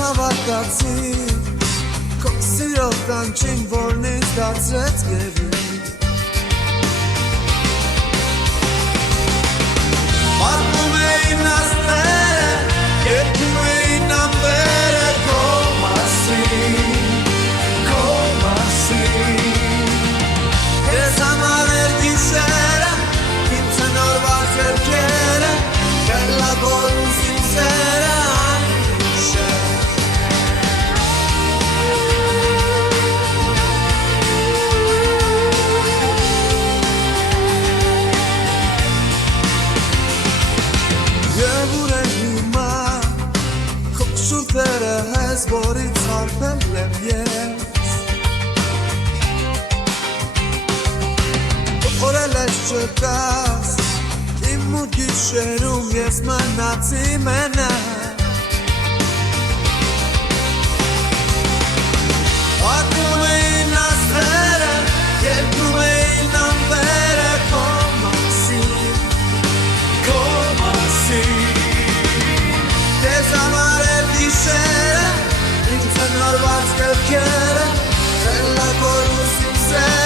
հավատացի Քո սիրով կանչին որն ինձ դարձրեց գերի Պատմում էին աստղերը Երգում էին ամպերը Քո մասին Ես համար էր գիշերը Իմ ցնորված երգերը Գերլագորուս իմ սերը Շուտերը հեզ որից հարպել եմ ես Օրել ես չկաս Իմ ու գիշերում ես մնացի մենակ Պատմում էին աստղերը Երգում էին ամպերը Քո մասին Քեզ համար Գիշերը, իմ ցնորված կրքերը, խելագորուս իմ սերը